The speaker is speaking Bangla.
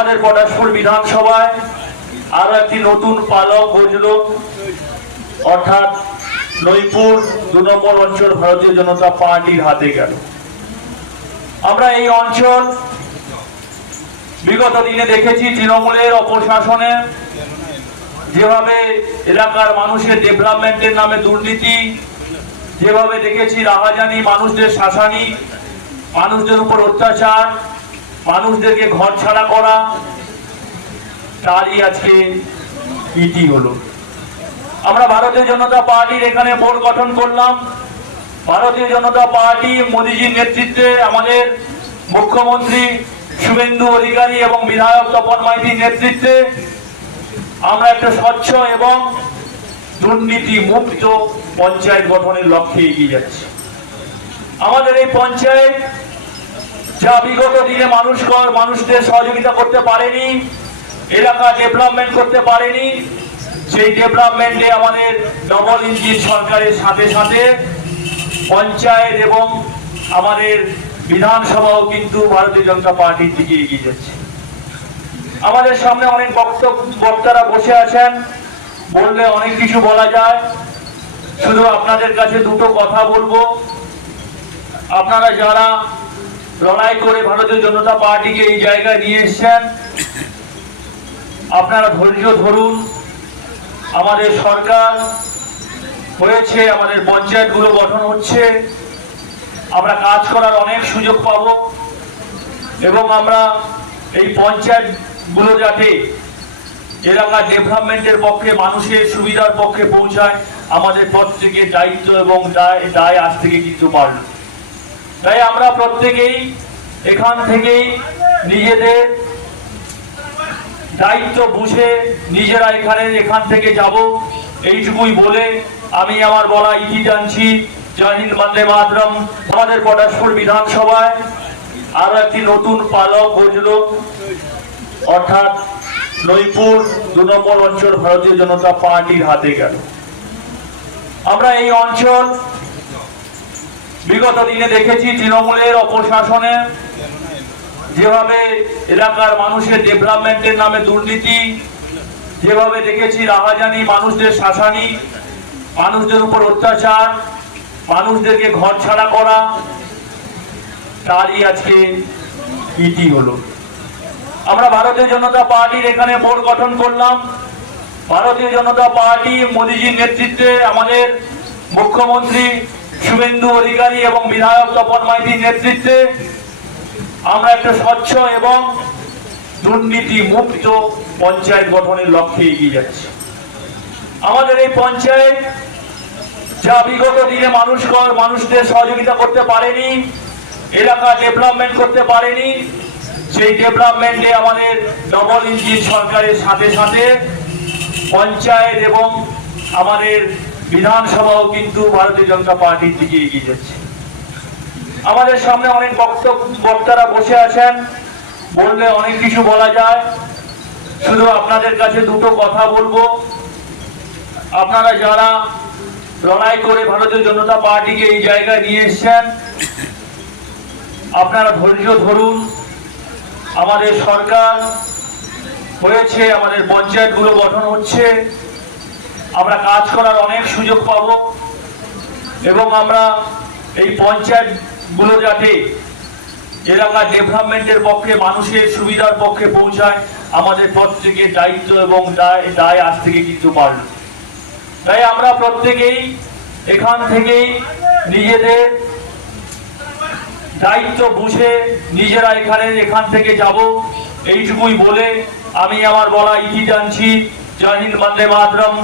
আমাদের পটাশপুর বিধানসভায় আরো একটি নতুন পালক গজলো, অর্থাৎ নইপুর ২ নম্বর অঞ্চল ভারতীয় জনতা পার্টির হাতে গেল। আমরা এই অঞ্চল বিগত দিনে দেখেছি তৃণমূলের অপশাসনে যেভাবে এলাকার মানুষের ডেভেলপমেন্টের নামে দুর্নীতি, যেভাবে দেখেছি রাহাজানি, মানুষদের শাসানি, মানুষদের উপর অত্যাচার, মানুষদেরকে ঘর ছাড়া করা, তারই আজকে ইতি হলো। আমরা ভারতীয় জনতা পার্টির এখানে বোর্ড গঠন করলাম। ভারতীয় জনতা পার্টি মোদীজির নেতৃত্বে আমাদের মুখ্যমন্ত্রী শুভেন্দু অধিকারী এবং বিধায়ক তপন মাইতির নেতৃত্বে আমরা একটা স্বচ্ছ এবং দুর্নীতি মুক্ত পঞ্চায়েত গঠনের লক্ষ্যে এগিয়ে যাচ্ছি। আমাদের এই পঞ্চায়েত যা বিগত দিনে মানুষদের সহযোগিতা করতে পারেনি, এলাকা ডেভেলপমেন্ট করতে পারেনি, সেই ডেভেলপমেন্টে আমাদের ডবল ইঞ্জিন সরকারের সাথে সাথে পঞ্চায়েত এবং আমাদের বিধানসভাও কিন্তু ভারতীয় জনতা পার্টির দিকে এগিয়ে যাচ্ছে। আমাদের সামনে অনেক বক্তারা বসে আছেন, বললে অনেক কিছু বলা যায়। শুধু আপনাদের কাছে দুটো কথা বলবো, আপনারা যারা লড়াই করে ভারতীয় জনতা পার্টিকে এই জায়গায় নিয়ে এসেছেন, আপনারা ধৈর্য ধরুন। আমাদের সরকার হয়েছে, আমাদের পঞ্চায়েতগুলো গঠন হচ্ছে, আমরা কাজ করার অনেক সুযোগ পাব এবং আমরা এই পঞ্চায়েতগুলো যাতে এলাকার ডেভেলপমেন্টের পক্ষে, মানুষের সুবিধার পক্ষে পৌঁছায়, আমাদের প্রত্যেকের দায়িত্ব এবং দায় আজ থেকে কিন্তু বাড়ল। তাই আমরা প্রত্যেকেই এখান থেকেই নিজেদের দায়িত্ব বুঝে নিজেরা এখান থেকে যাব, এইটুকুই বলে আমি আমার বলা ইতি টানছি। জয় হিন্দ, বন্দে মাতরম। আমাদের পটাশপুর বিধানসভায় আরো একটি নতুন পালক গজলো, অর্থাৎ নইপুর ২ নম্বর অঞ্চল ভারতীয় জনতা পার্টির হাতে গেল। আমরা এই অঞ্চল বিগত দিনে দেখেছি তৃণমূলের অপশাসনে যেভাবে এলাকার মানুষের ডেভেলপমেন্টের নামে দুর্নীতি, যেভাবে দেখেছি রাহাজানি, মানুষদের শাসানি, মানুষদের উপর অত্যাচার, মানুষদেরকে ঘর ছাড়া করা, তারই আজকে ইতি হলো। আমরা ভারতীয় জনতা পার্টির এখানে বোর্ড গঠন করলাম। ভারতীয় জনতা পার্টি মোদীজির নেতৃত্বে আমাদের মুখ্যমন্ত্রী শুভেন্দু অধিকারী এবং বিধায়ক তপন মাইতির নেতৃত্বে আমরা একটা স্বচ্ছ এবং দুর্নীতি মুক্ত পঞ্চায়েত গঠনের লক্ষ্যে এগিয়ে যাচ্ছি। আমাদের এই পঞ্চায়েত যা বিগত দিনে মানুষদের সহযোগিতা করতে পারেনি, এলাকা ডেভেলপমেন্ট করতে পারেনি, সেই ডেভেলপমেন্টে আমাদের ডবল ইঞ্জিন সরকারের সাথে সাথে পঞ্চায়েত এবং আমাদের বিধানসভাও কিন্তু ভারতীয় জনতা পার্টির দিকে এগিয়ে যাচ্ছে। আমাদের সামনে অনেক বক্তারা বসে আছেন, বললে অনেক কিছু বলা যায়। শুধু আপনাদের কাছে দুটো কথা বলবো, আপনারা যারা লড়াই করে ভারতীয় জনতা পার্টিকে এই জায়গায় নিয়ে এসেছেন, আপনারা ধৈর্য ধরুন। আমাদের সরকার হয়েছে, আমাদের পঞ্চায়েতগুলো গঠন হচ্ছে, আমরা কাজ করার অনেক সুযোগ পাব এবং আমরা এই পঞ্চায়েতগুলো যাতে এলাকার ডেভেলপমেন্টের পক্ষে, মানুষের সুবিধার পক্ষে পৌঁছায়, আমাদের প্রত্যেকের দায়িত্ব এবং দায় আজ থেকে কিন্তু বাড়ল। তাই আমরা প্রত্যেকেই এখান থেকেই নিজেদের দায়িত্ব বুঝে নিজেরা এখান থেকে যাব, এইটুকুই বলে আমি আমার বলা ইতি টানছি। জয় হিন্দ, বন্দে মাতরম।